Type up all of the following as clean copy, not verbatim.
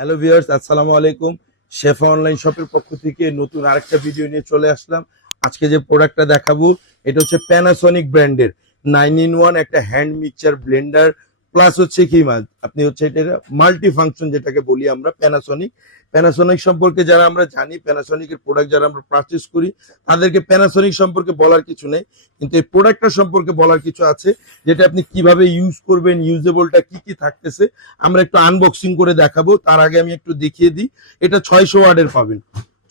Hello viewers, আসসালামু আলাইকুম। শেফা online শপের পক্ষ থেকে নতুন আরেকটা ভিডিও নিয়ে চলে আসলাম। আজকে যে প্রোডাক্টটা দেখাবো এটা হচ্ছে প্যানাসোনিক ব্র্যান্ডের 9-in-1 একটা হ্যান্ড মিক্সচার ব্লেন্ডার প্লাস হচ্ছে কি আপনি হচ্ছে এটা মাল্টি ফাংশন যেটাকে বলি আমরা প্যানাসোনিক সম্পর্কে যারা আমরা জানি, প্যানাসোনিকের প্রোডাক্ট যারা আমরা পারচেজ করি তাদেরকে প্যানাসোনিক সম্পর্কে বলার কিছু নেই, কিন্তু এই প্রোডাক্টটা সম্পর্কে বলার কিছু আছে, যেটা আপনি কিভাবে ইউজ করবেন, ইউজেবলটা কি কি থাকতেছে আমরা একটু আনবক্সিং করে দেখাবো। তার আগে আমি একটু দেখিয়ে দিই, এটা 600 ওয়াটের পাবেন।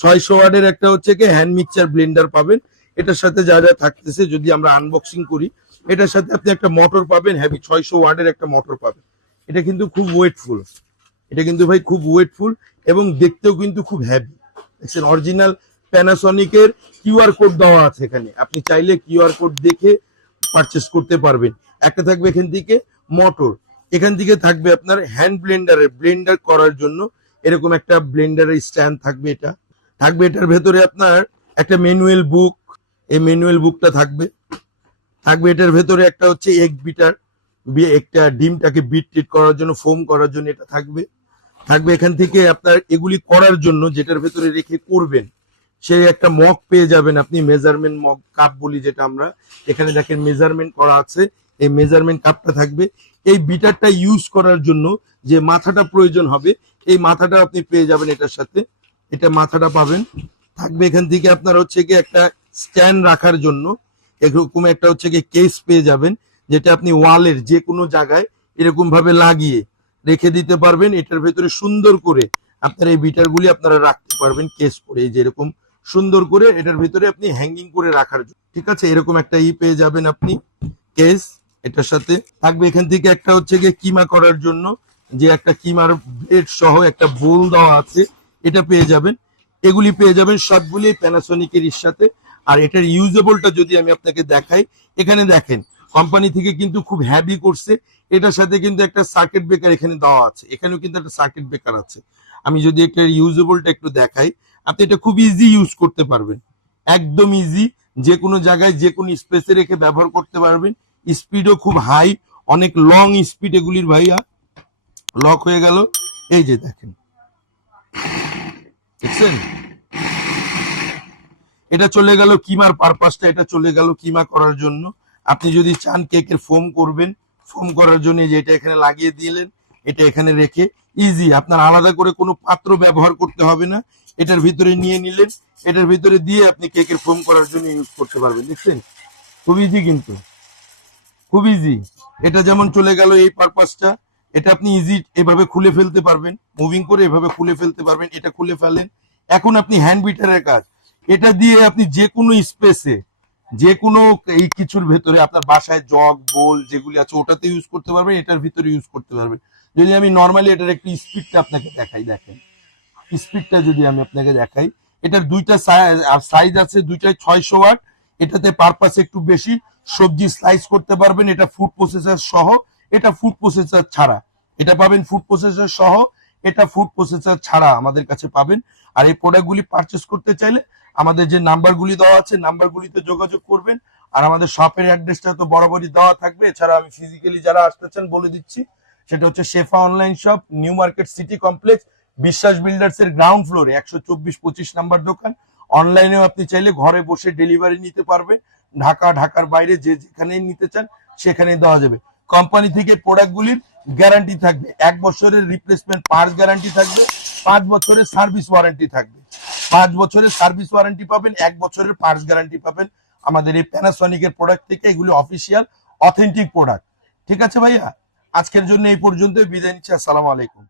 600 ওয়াটের একটা হচ্ছে কি হ্যান্ড মিক্সচার ব্লেন্ডার পাবেন। এটার সাথে যা যা থাকতেছে যদি আমরা আনবক্সিং করি, এটার সাথে আপনি একটা মোটর পাবেন, হেভি 600 ওয়াটের একটা মোটর পাবেন। এটা কিন্তু খুব ওয়েটফুল, এটা কিন্তু ভাই খুব ওয়েটফুল এবং দেখতেও কিন্তু খুব হেভি। দেখছেন অরিজিনাল প্যানাসোনিকের কিউআর কোড দেওয়া আছে এখানে, আপনি চাইলে কিউআর কোড দেখে পারচেস করতে পারবেন। একটা থাকবে এখান থেকে মোটর, এখান থেকে থাকবে আপনার হ্যান্ড ব্লেন্ডার করার জন্য এরকম একটা ব্লেন্ডারের স্ট্যান্ড থাকবে। এটা থাকবে, এটার ভেতরে আপনার একটা ম্যানুয়াল বুক, এই ম্যানুয়াল বুকটা থাকবে। এটার ভেতরে একটা হচ্ছে এগ বিটার, একটা ডিমটাকে বিট করার জন্য, ফোম করার জন্য এটা থাকবে। এখান থেকে আপনার এগুলি করার জন্য যেটার ভেতরে রেখে করবেন সেই একটা মগ পেয়ে যাবেন আপনি, মেজারমেন্ট মগ কাপ বলি যেটা আমরা। এখানে দেখেন মেজারমেন্ট করা আছে, এই মেজারমেন্ট কাপটা থাকবে। এই বিটারটা ইউজ করার জন্য যে মাথাটা প্রয়োজন হবে, এই মাথাটা আপনি পেয়ে যাবেন এটার সাথে, এটা মাথাটা পাবেন। থাকবে এখান থেকে আপনার হচ্ছে কি একটা স্ট্যান্ড রাখার জন্য এরকম একটা হচ্ছে কি কেস পেয়ে যাবেন, যেটা আপনি ওয়ালের যে কোনো জায়গায় এরকম ভাবে লাগিয়ে রেখে দিতে পারবেন। এটার ভেতরে সুন্দর করে আপনার এই বিটারগুলি আপনারা রাখতে পারবেন কেস করে, এই যে এরকম সুন্দর করে এটার ভিতরে আপনি হ্যাঙ্গিং করে রাখার জন্য, ঠিক আছে। এরকম একটা পেয়ে যাবেন আপনি কেস। এটার সাথে থাকবে এখান থেকে একটা হচ্ছে গিয়ে কিমা করার জন্য যে একটা কিমার ব্লেড সহ একটা বোল দেওয়া আছে, এটা পেয়ে যাবেন। এগুলি পেয়ে যাবেন সবগুলি প্যানাসোনিকের সাথে। আর এটার ইউজেবলটা যদি আমি আপনাকে দেখাই, এখানে দেখেন কোম্পানি থেকে কিন্তু খুব হ্যাভি করছে। এটার সাথে কিন্তু একটা সার্কিট ব্রেকার এখানে দেওয়া আছে, এখানেও কিন্তু একটা সার্কিট ব্রেকার আছে। আমি যদি একটা ইউজেবলটা একটু দেখাই, আপনি এটা খুব ইজি ইউজ করতে পারবেন, একদম ইজি, যে কোনো জায়গায় যে কোনো স্পেসে রেখে ব্যবহার করতে পারবেন। স্পিডও খুব হাই, অনেক লং স্পিড এগুলির ভাইয়া। লক হয়ে গেল, এই যে দেখেন, দেখছেন এটা চলে গেল কিমার পারপাসটা, এটা চলে গেল কিমা করার জন্য। আপনি যদি চান কেকের ফোম করবেন, ফোম করার জন্য যে এটা এখানে লাগিয়ে দিলেন, এটা এখানে রেখে ইজি, আপনার আলাদা করে কোনো পাত্র ব্যবহার করতে হবে না। এটার ভিতরে নিয়ে নিলেন, এটার ভিতরে দিয়ে আপনি কেকের ফোম করার জন্য ইউজ করতে পারবেন। দেখছেন খুব ইজি, কিন্তু খুব ইজি। এটা যেমন চলে গেল এই পারপাসটা, এটা আপনি ইজি এভাবে খুলে ফেলতে পারবেন, মুভিং করে এভাবে খুলে ফেলতে পারবেন। এটা খুলে ফেলেন, এখন আপনি হ্যান্ড বিটারের কাজ, এটা দিয়ে আপনি যে কোনো স্পেসে, যে কোনো এই কিছুর ভেতরে আপনার বাসায় জগ বোল যেগুলি আছে ওটাতে ইউজ করতে পারবেন, এটার ভিতরে ইউজ করতে পারবেন। যদি আমি নর্মালি এটার একটু স্পিডটা আপনাকে দেখাই, দেখেন স্পিডটা যদি আমি আপনাকে দেখাই, এটার দুইটা সাইজ আছে, দুইটাই 600 ওয়াট। এটাতে পারপাস একটু বেশি, সবজি স্লাইস করতে পারবেন। এটা ফুড প্রসেসর সহ, এটা ফুড প্রসেসর ছাড়া, এটা পাবেন ফুড প্রসেসর সহ, এটা ফুড প্রসেসর ছাড়া আমাদের কাছে পাবেন। আর এই প্রোডাক্টগুলি পারচেস করতে চাইলে আমাদের যে নাম্বারগুলি দেওয়া আছে, নাম্বারগুলিতে যোগাযোগ করবেন। আর আমাদের শপের অ্যাড্রেসটা তো বরাবরই দেওয়া থাকবে। এছাড়া আমি ফিজিক্যালি যারা আসতে চান বলে দিচ্ছি, সেটা হচ্ছে Shefa online shop, New Market City complex, Biswas builders এর গ্রাউন্ড ফ্লোরে 124-25 নাম্বার দোকান। অনলাইনেও আপনি চাইলে ঘরে বসে ডেলিভারি নিতে পারবেন। ঢাকার বাইরে যে যেখানে নিতে চান সেখানে দেওয়া যাবে। কোম্পানি থেকে প্রোডাক্টগুলির গ্যারান্টি থাকবে, 1 বছরের রিপ্লেসমেন্ট পার্টস গ্যারান্টি থাকবে, 5 বছরের সার্ভিস ওয়ারেন্টি থাকবে। 5 বছরের সার্ভিস ওয়ারেন্টি পাবেন, 1 বছরের পার্টস গ্যারান্টি পাবেন আমাদের এই প্যানাসোনিকের প্রোডাক্ট থেকে। এগুলি অফিসিয়াল অথেন্টিক প্রোডাক্ট, ঠিক আছে ভাইয়া। আজকের জন্য এই পর্যন্ত, বিদায় নিচ্ছি। আসসালামু আলাইকুম।